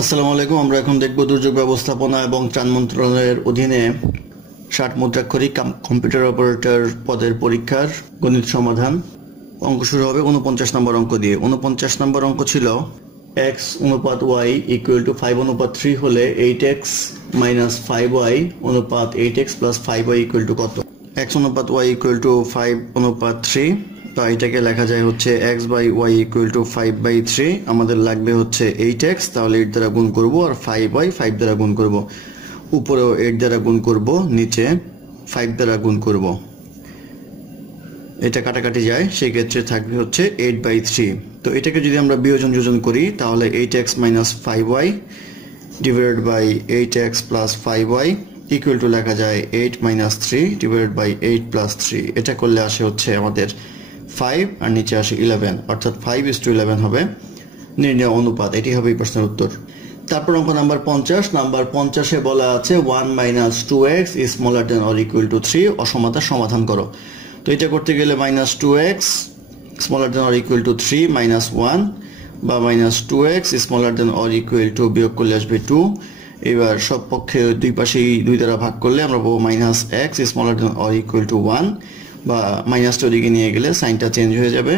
আসসালামু আলাইকুম। আমরা এখন দেখব দুর্যোগ ব্যবস্থাপনা এবং ত্রাণ মন্ত্রণালয়ের অধীনে 60 মুদ্রাক্ষরিক কম্পিউটার অপারেটর পদের পরীক্ষার গণিত সমাধান। অঙ্ক শুরু হবে 49 নম্বর অঙ্ক দিয়ে। 49 নম্বর অঙ্ক ছিল x অনুপাত y ইকুয়াল টু 5 অনুপাত 3 হলে 8x মাইনাস 5y অনুপাত 8x plus 5y equal to কত। x অনুপাত y ইকুয়াল টু 5 অনুপাত 3, তো এটাকে লেখা যায় হচ্ছে x by y equal to 5/3। আমাদের লাগবে হচ্ছে 8x, তাহলে 8 দ্বারা গুণ করব, আর 5y 5 দ্বারা গুণ করব। উপরেও 8 দ্বারা গুণ করব, নিচে 5 দ্বারা গুণ করব। এটা কাটাকাটি যায়, সেই ক্ষেত্রে থাকবে হচ্ছে 8/3। তো এটাকে যদি আমরা বিয়োজন যোজন করি তাহলে 8x minus 5y divided by 8x plus 5y equal to লেখা যায় 8 মাইনাস 3 ডিভাইডেড বাই 8 প্লাস 3। এটা করলে আসে হচ্ছে আমাদের 5 আর নিচে আসে 11, অর্থাৎ 5:11 হবে নির্ণয় অনুপাত। এটি হবে এই প্রশ্নের উত্তর। তারপর অঙ্ক নাম্বার 50। নাম্বার 50-এ বলা আছে 1 minus 2x is smaller than or equal to 3, অসমতার সমাধান করো। তো এটা করতে গেলে minus 2x smaller than or equal to 3 minus 1, বা minus 2x smaller than or equal to, বিয়োগ করলে আসবে 2। এবার সব পক্ষে দুই পাশেই 2 দ্বারা ভাগ করলে আমরা পাবো minus x smaller than or equal to 1, বা মাইনাসটা ওদিকে নিয়ে গেলে সাইনটা চেঞ্জ হয়ে যাবে,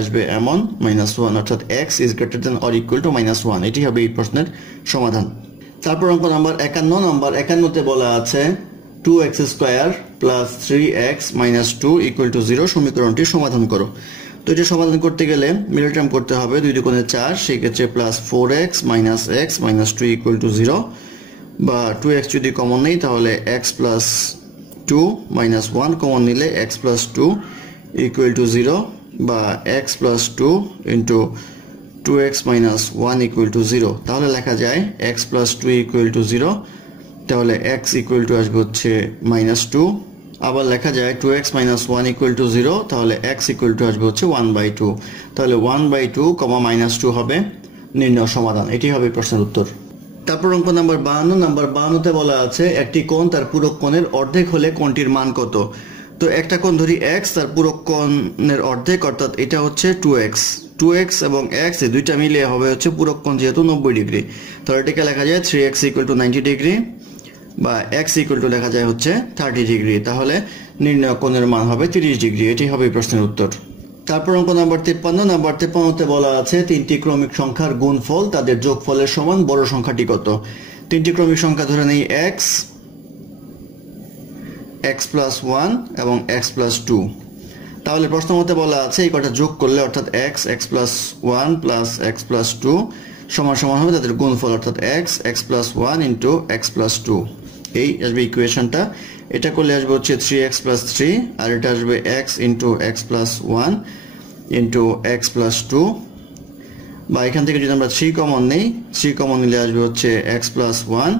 আসবে এমন -1, অর্থাৎ x is greater than or equal to -1। এটি হবে এই প্রশ্নের সমাধান। তারপর অঙ্ক নাম্বার 51। নাম্বার 51-তে বলা আছে 2x square plus 3x minus 2 equal to 0 সমীকরণটি সমাধান করো। তো এটা সমাধান করতে গেলে মিডল টার্ম করতে হবে, 2 দুগুণে 4, সেই ক্ষেত্রে plus 4x minus x minus 2 equal to 0, বা 2x যদি কমন নেই তাহলে x প্লাস 2 মাইনাস 1 কমন নিলে x প্লাস 2 ইকুয়াল টু 0, বা x plus 2 into 2x minus 1 equal two 0। তাহলে লেখা যায় x প্লাস 2 ইকুয়াল টু 0, তাহলে x ইকুয়াল টু আসবে হচ্ছে -2। আবার লেখা যায় 2x মাইনাস 1 ইকুয়াল টু 0, তাহলে x ইকুয়াল টু আসবে হচ্ছে 1/2। তাহলে 1/2, -2 হবে নির্ণয় সমাধান। এটি হবে প্রশ্নের উত্তর। তারপর অঙ্ক নাম্বার 52। নাম্বার 52-তে বলা আছে একটি কোণ তার পূরক কোণের অর্ধেক হলে কোণটির মান কত। তো একটা কোণ ধরি x, তার পূরক কোণের অর্ধেক, অর্থাৎ এটা হচ্ছে 2x এবং x এই দুইটা মিলে হবে হচ্ছে পূরক কোণ, যেহেতু 90 ডিগ্রি, তাহলে এটাকে লেখা যায় 3x ইকুয়াল টু 90 ডিগ্রি, বা x ইকুয়াল টু লেখা যায় হচ্ছে 30 ডিগ্রি। তাহলে নির্ণয় কোণের মান হবে 30 ডিগ্রি। এটি হবে প্রশ্নের উত্তর। তারপর অঙ্ক নাম্বার 53। নাম্বার 53-তে বলা আছে 3টি ক্রমিক সংখ্যার গুণফল তাদের যোগফলের সমান, বড় সংখ্যাটি কত। 3টি ক্রমিক সংখ্যা ধরে নেই x প্লাস 1 এবং x প্লাস 2। তাহলে প্রশ্ন মতে বলা আছে এই কটা যোগ করলে, অর্থাৎ x plus 1 plus x plus 2 সমান সমান হবে তাদের গুণফল, অর্থাৎ x plus 1 into x plus 2। এই আসবে ইকুয়েশনটা। এটা করলে আসবে হচ্ছে 3x প্লাস 3, আর এটা আসবে x into x plus 1 into x plus 2, বা এখান থেকে যদি আমরা 3 কমন নেই, 3 কমন নিলে আসবে হচ্ছে x plus 1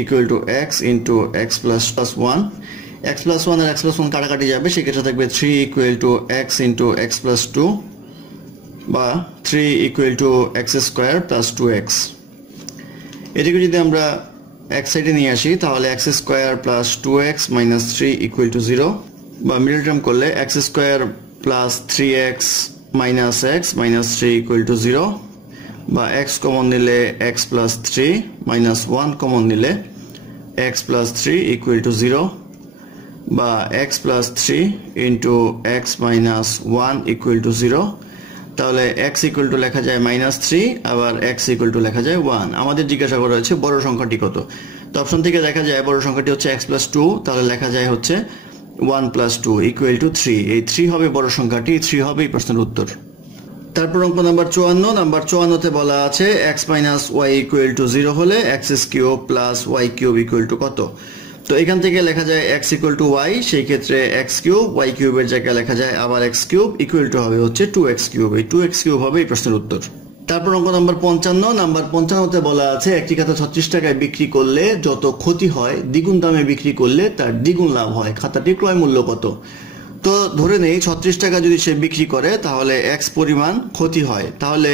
equal to x into x plus 1। x plus 1 আর x প্লাস 1 কাটাকাটি যাবে, সেক্ষেত্রে থাকবে 3 equal to x into x plus 2, বা 3 equal to x square plus 2x। এটিকে যদি আমরা এক সাইডে নিয়ে আসি তাহলে x square plus 2x minus 3 equal two 0, বা মিডল টার্ম করলে x square plus 3x minus x minus 3 equal two 0, বা x কমন নিলে x প্লাস 3 মাইনাস 1 কমন নিলে x প্লাস 3 ইকুয়াল টু 0, বা x plus 3 into x minus 1 equal two 0। তাহলে x equal to লেখা যায় -3, আবার x equal to লেখা যায় 1। আমাদের জিজ্ঞাসা করা হয়েছে বড় সংখ্যাটি কত। তো অপশন থেকে দেখা যায় বড় সংখ্যাটি হচ্ছে x প্লাস 2, তাহলে লেখা যায় হচ্ছে 1 প্লাস 2 ইকুয়াল টু 3। এই 3 হবে বড় সংখ্যাটি, 3 হবে এই প্রশ্নের উত্তর। তারপর অঙ্ক নাম্বার 54। নাম্বার 54-তে বলা আছে x minus y equal two 0 হলে x cube plus y cube equal to কত। তো এখান থেকে লেখা যায় x ইকুয়াল টু y, সেই ক্ষেত্রে x কিউব, y কিউবের জায়গায় লেখা যায় আবার x কিউব ইকুয়াল টু হবে হচ্ছে 2x কিউব। এই 2x কিউব হবে এই প্রশ্নের উত্তর। তারপর অঙ্ক নাম্বার 55। নাম্বার 55-তে বলা আছে একটি খাতা 36 টাকায় বিক্রি করলে যত ক্ষতি হয় দ্বিগুণ দামে বিক্রি করলে তার দ্বিগুণ লাভ হয়, খাতাটির ক্রয় মূল্য কত। তো ধরে নেই 36 টাকা যদি সে বিক্রি করে তাহলে x পরিমাণ ক্ষতি হয়, তাহলে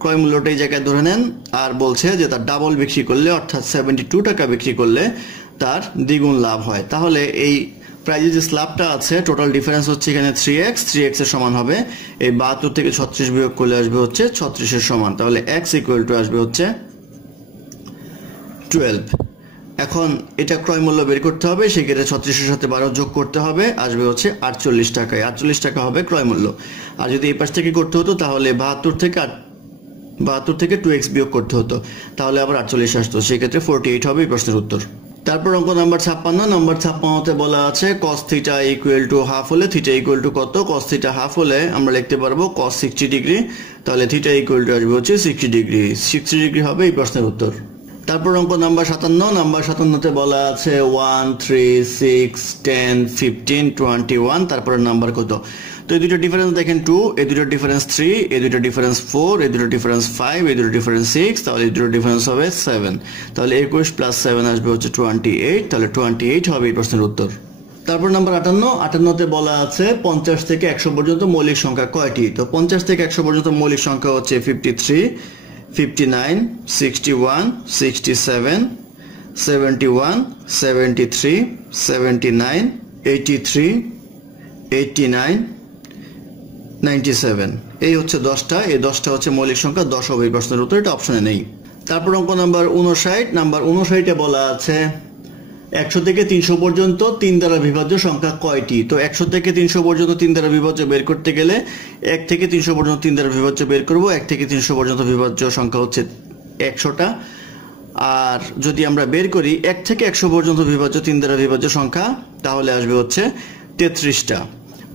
ক্রয় মূল্যটা এই জায়গায় ধরে নেন, আর বলছে যে তার ডাবল বিক্রি করলে, অর্থাৎ 72 টাকা বিক্রি করলে তার দ্বিগুণ লাভ হয়। তাহলে এই প্রাইজে যে স্ল্যাবটা আছে টোটাল ডিফারেন্স হচ্ছে এখানে 3x এর সমান হবে এই 72 থেকে 36 বিয়োগ করলে আসবে হচ্ছে 36 এর সমান। তাহলে x ইকুয়াল টু আসবে হচ্ছে 12। এখন এটা ক্রয় মূল্য বের করতে হবে, সেক্ষেত্রে 36-এর সাথে 12 যোগ করতে হবে, আসবে হচ্ছে 48 টাকায়। 48 টাকা হবে ক্রয় মূল্য। আর যদি এই পাশ থেকে করতে হতো তাহলে 72 থেকে 2x বিয়োগ করতে হতো, তাহলে আবার 48 আসতো, সেক্ষেত্রে 48 হবে এই প্রশ্নের উত্তর। তারপর অঙ্ক নাম্বার 56। নাম্বার 56তে বলা আছে cos theta equal to half হলে থিটা ইকুয়াল টু কত? cos থিটা হাফ হলে আমরা লিখতে পারবো cos 60 ডিগ্রি, তাহলে থিটা ইকুয়াল টু আসবে হচ্ছে 60 ডিগ্রি। 60 ডিগ্রি হবে এই প্রশ্নের উত্তর। তারপর অঙ্ক নাম্বার 57। নাম্বার 57তে বলা আছে 1, 3, 6, 10, 15, 21, তারপরে নাম্বার কত? তো এই দুটো ডিফারেন্স দেখেন 2, এই দুটো ডিফারেন্স 3, এই দুটো ডিফারেন্স 4, এই দুটো ডিফারেন্স 5, এই দুটো ডিফারেন্স 6, তাহলে এই দুটো ডিফারেন্স হবে 7, তাহলে 21 প্লাস 7 আসবে হচ্ছে 28, তাহলে 28 হবে এই প্রশ্নের উত্তর। তারপর নাম্বার 58। 58তে বলা আছে 50 থেকে 100 পর্যন্ত মৌলিক সংখ্যা কয়টি? তো 50 থেকে 100 পর্যন্ত মৌলিক সংখ্যা হচ্ছে 53, 59, 61, 67, 71, 73, 79, 83, 89, 97। এই হচ্ছে 10টা, এই 10টা হচ্ছে মৌলিক সংখ্যা, 10 হবে এই প্রশ্নের উত্তর, এটা অপশনে নেই। তারপর অঙ্ক নাম্বার 59। নাম্বার 59-এ বলা আছে 100 থেকে 300 পর্যন্ত 3 দ্বারা বিভাজ্য সংখ্যা কয়টি? তো 100 থেকে 300 পর্যন্ত 3 দ্বারা বিভাজ্য বের করতে গেলে 1 থেকে 300 পর্যন্ত 3 দ্বারা বিভাজ্য বের করব। 1 থেকে 300 পর্যন্ত বিভাজ্য সংখ্যা হচ্ছে 100টা। আর যদি আমরা বের করি 1 থেকে 100 পর্যন্ত বিভাজ্য 3 দ্বারা বিভাজ্য সংখ্যা, তাহলে আসবে হচ্ছে 33টা।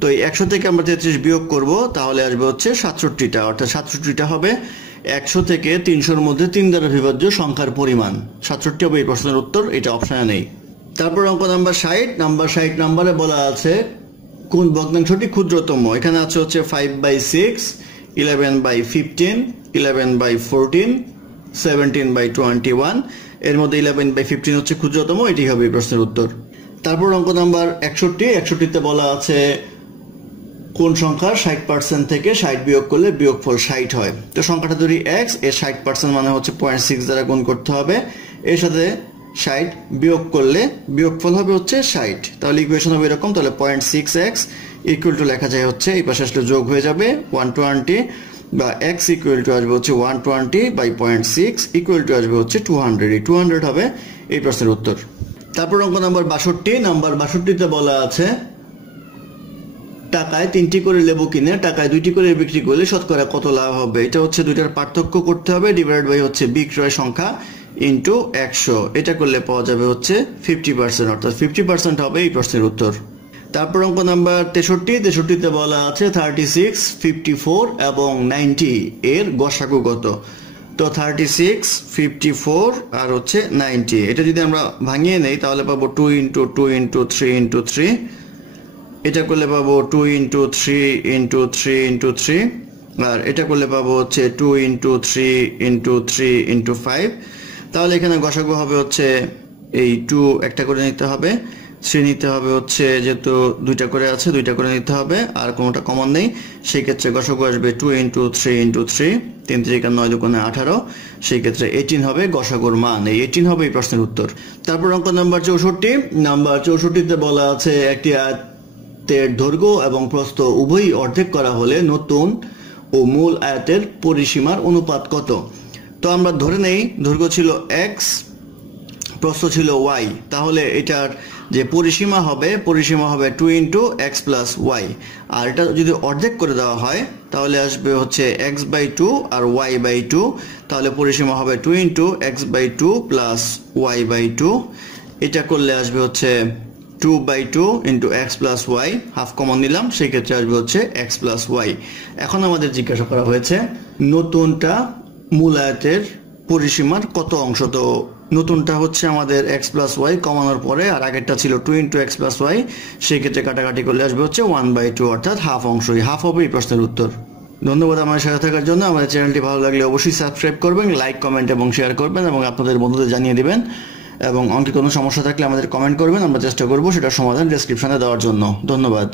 তো এই 100 থেকে আমরা 33 বিয়োগ করব, তাহলে আসবে হচ্ছে 67টা, অর্থাৎ 67টা হবে 100 থেকে 300-র মধ্যে 3 দ্বারা বিভাজ্য সংখ্যার পরিমাণ। 67 হবে এই প্রশ্নের উত্তর, এটা অপশনে নেই। তারপর অঙ্ক নাম্বার 60। নাম্বার 60 নম্বরে বলা আছে কোন ভগ্নাংশটি ক্ষুদ্রতম? এখানে আছে হচ্ছে 5/6, 11/15, 11/14, 17/21। এর মধ্যে 11/15 হচ্ছে ক্ষুদ্রতম, এটি হবে এই প্রশ্নের উত্তর। তারপর অঙ্ক নাম্বার 61। 61তে বলা আছে কোন সংখ্যা 60% থেকে 60 বিয়োগ করলে বিয়োগফল 60 হয়? তো সংখ্যাটা ধরি x, এর 60% মানে হচ্ছে 0.6 দ্বারা গুণ করতে হবে, এর সাথে 60 বিয়োগ করলে বিয়োগফল হবে হচ্ছে 60, তাহলে ইকুয়েশন হবে এরকম। তাহলে 0.6x ইকুয়াল টু লেখা যায় হচ্ছে এই পাশে আসলে যোগ হয়ে যাবে 120, বা x ইকুয়াল টু আসবে হচ্ছে 120/0.6 ইকুয়াল টু আসবে হচ্ছে 200। 200 হবে এই প্রশ্নের উত্তর। তারপর অঙ্ক নাম্বার 62। নাম্বার 62তে বলা আছে টাকায় 3টি করে লেবু কিনে টাকায় 2টি করে বিক্রি করলে শতকরা কত লাভ হবে? এটা হচ্ছে দুইটার পার্থক্য করতে হবে, ডিভাইড বাই হচ্ছে বিক্রয় সংখ্যা ইন্টু 100, এটা করলে পাওয়া যাবে হচ্ছে 50%, অর্থাৎ 50% হবে এই প্রশ্নের উত্তর। তারপর অঙ্ক নাম্বার 63। 63তে বলা আছে 36, 54 এবং 90 এর গসাগু কত? তো 36, 54 আর হচ্ছে 90, এটা যদি আমরা ভাঙিয়ে নেই তাহলে পাবো 2 × 2 × 3 × 3, এটা করলে পাবো 2 × 3 × 3 × 3, আর এটা করলে পাবো হচ্ছে 2 × 3 × 3 × 5। তাহলে এখানে গসাগু হবে হচ্ছে এই 2 একটা করে নিতে হবে, 3 নিতে হবে হচ্ছে, যেহেতু 2টা করে আছে 2টা করে নিতে হবে, আর কোনোটা কমন নেই, সেই ক্ষেত্রে গসাগু আসবে 2 × 3 × 3, 3 × 9 = 18, সেই ক্ষেত্রে 18 হবে গসাগুর মান, এই 18 হবে এই প্রশ্নের উত্তর। তারপর অঙ্ক নাম্বার 64। নাম্বার 64তে বলা আছে একটি আয়তের দৈর্ঘ্য এবং প্রস্থ উভয়ই অর্ধেক করা হলে নতুন ও মূল আয়তের পরিসীমার অনুপাত কত? তো আমরা ধরে নেই দৈর্ঘ্য ছিল x, প্রস্থ ছিল y, তাহলে এটার যে পরিসীমা হবে 2 × x + y, আর এটা যদি অর্ধেক করে দেওয়া হয় তাহলে আসবে হচ্ছে x/2 আর y/2, তাহলে পরিসীমা হবে 2 × x/2 + y/2, এটা করলে আসবে হচ্ছে 2/2 × x + y, হাফ কমন নিলাম, সেই ক্ষেত্রে আসবে হচ্ছে x + y। এখন আমাদের জিজ্ঞাসা করা হয়েছে নতুনটা মূল আয়তের পরিসীমার কত অংশ? তো নতুনটা হচ্ছে আমাদের x + y কমানোর পরে, আর আগেরটা ছিল 2 × x + y, সেই ক্ষেত্রে কাটাকাটি করলে আসবে হচ্ছে 1/2, অর্থাৎ হাফ অংশই, হাফ হবে এই প্রশ্নের উত্তর। ধন্যবাদ আমার সাথে থাকার জন্য। আমাদের চ্যানেলটি ভালো লাগলে অবশ্যই সাবস্ক্রাইব করবেন, লাইক, কমেন্ট এবং শেয়ার করবেন এবং আপনাদের বন্ধুদের জানিয়ে দিবেন, এবং অঙ্কে কোনো সমস্যা থাকলে আমাদের কমেন্ট করবেন, আমরা চেষ্টা করব সেটার সমাধান ডেসক্রিপশনে দেওয়ার জন্য। ধন্যবাদ।